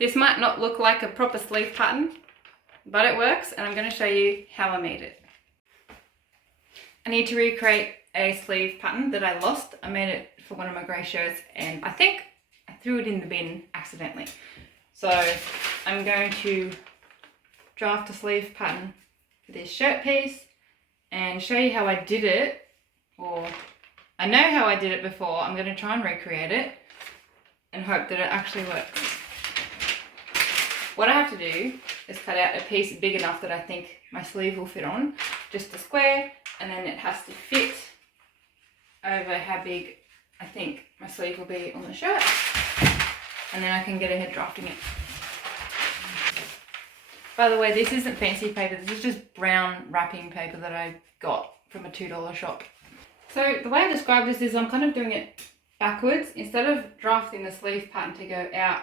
This might not look like a proper sleeve pattern, but it works, and I'm going to show you how I made it. I need to recreate a sleeve pattern that I lost. I made it for one of my grey shirts, and I think I threw it in the bin accidentally. So I'm going to draft a sleeve pattern for this shirt piece and show you how I did it, or I know how I did it before. I'm going to try and recreate it and hope that it actually works. What I have to do is cut out a piece big enough that I think my sleeve will fit on, just a square, and then it has to fit over how big I think my sleeve will be on the shirt, and then I can get ahead drafting it. By the way, this isn't fancy paper, this is just brown wrapping paper that I got from a $2 shop. So the way I describe this is I'm kind of doing it backwards. Instead of drafting the sleeve pattern to go out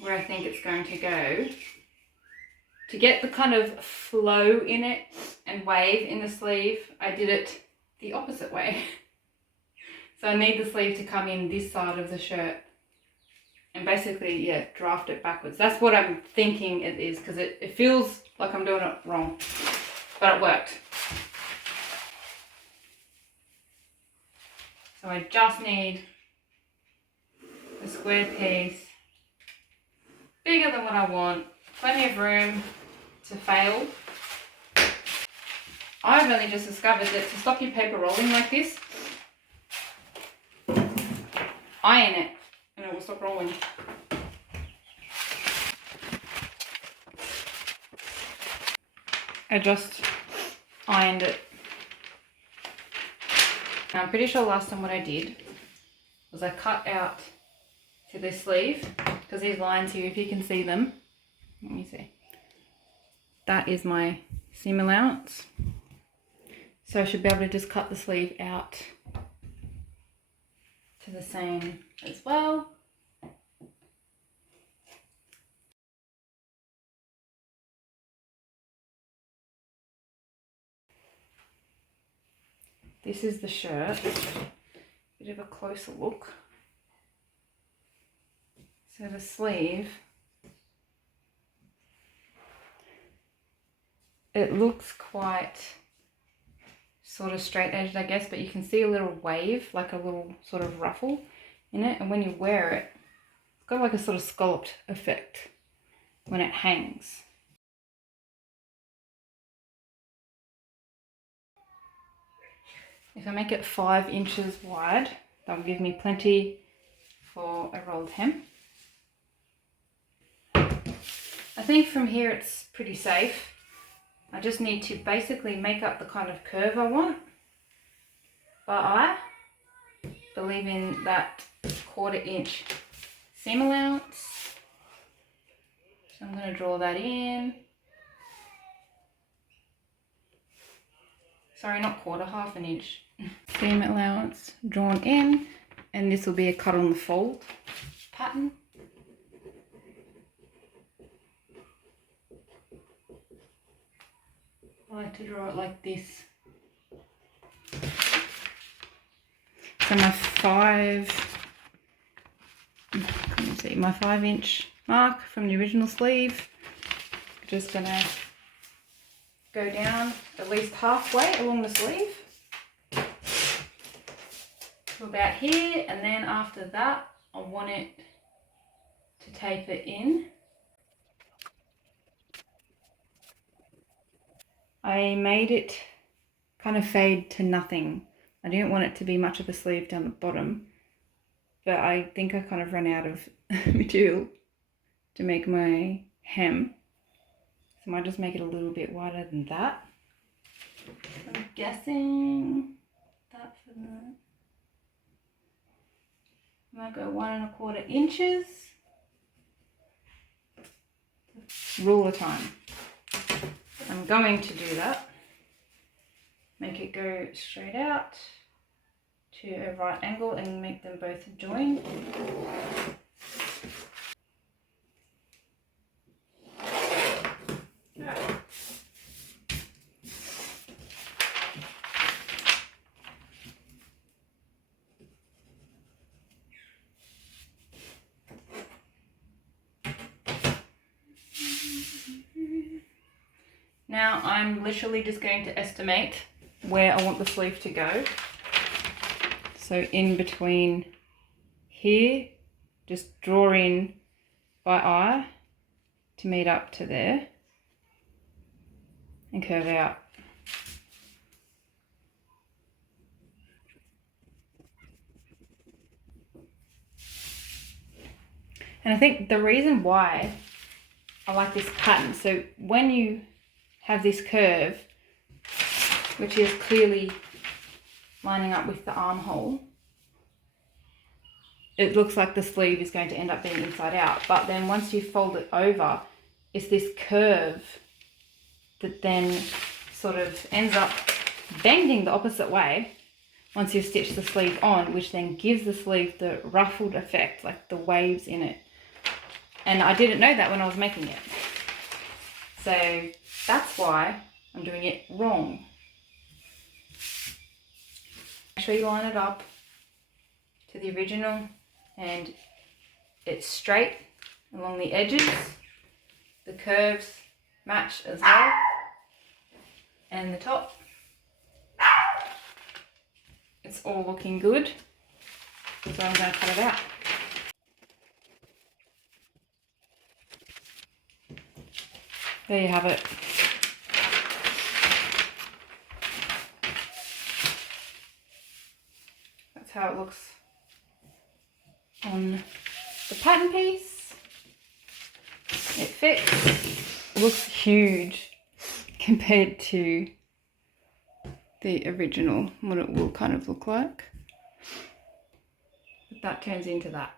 where I think it's going to go, to get the kind of flow in it and wave in the sleeve, I did it the opposite way. So I need the sleeve to come in this side of the shirt and basically, yeah, draft it backwards. That's what I'm thinking it is, because it feels like I'm doing it wrong, but it worked. So I just need a square piece, bigger than what I want, plenty of room to fail. I've only just discovered that to stop your paper rolling like this, iron it and it will stop rolling. I just ironed it. Now I'm pretty sure last time what I did was I cut out to this sleeve, because these lines here, if you can see them, let me see, that is my seam allowance. So I should be able to just cut the sleeve out to the same as well. This is the shirt, bit of a closer look. So the sleeve, it looks quite sort of straight edged, I guess, but you can see a little wave, like a little sort of ruffle in it, and when you wear it, it's got like a sort of scalloped effect when it hangs. If I make it 5 inches wide, that will give me plenty for a rolled hem. I think from here it's pretty safe. I just need to basically make up the kind of curve I want. But I believe in that 1/4 inch seam allowance. So I'm going to draw that in. Sorry, not quarter, 1/2 inch. Seam allowance drawn in, and this will be a cut on the fold pattern. I like to draw it like this. So my 5 inch mark from the original sleeve, I'm just gonna go down at least halfway along the sleeve to about here, and then after that I want it to taper in. I made it kind of fade to nothing. I didn't want it to be much of a sleeve down the bottom, but I think I kind of ran out of material to make my hem. So I might just make it a little bit wider than that. I'm guessing that's enough. I might go 1 1/4 inches. Rule of time. I'm going to do that. Make it go straight out to a right angle and make them both join. Now I'm literally just going to estimate where I want the sleeve to go. So in between here, just draw in by eye to meet up to there and curve out. And I think the reason why I like this pattern, so when you have this curve, which is clearly lining up with the armhole, it looks like the sleeve is going to end up being inside out. But then once you fold it over, it's this curve that then sort of ends up bending the opposite way once you've stitched the sleeve on, which then gives the sleeve the ruffled effect, like the waves in it. And I didn't know that when I was making it. So that's why I'm doing it wrong. Make sure you line it up to the original and it's straight along the edges. The curves match as well. And the top. It's all looking good. So I'm going to cut it out. There you have it. That's how it looks on the pattern piece. It fits. It looks huge compared to the original, what it will kind of look like. But that turns into that.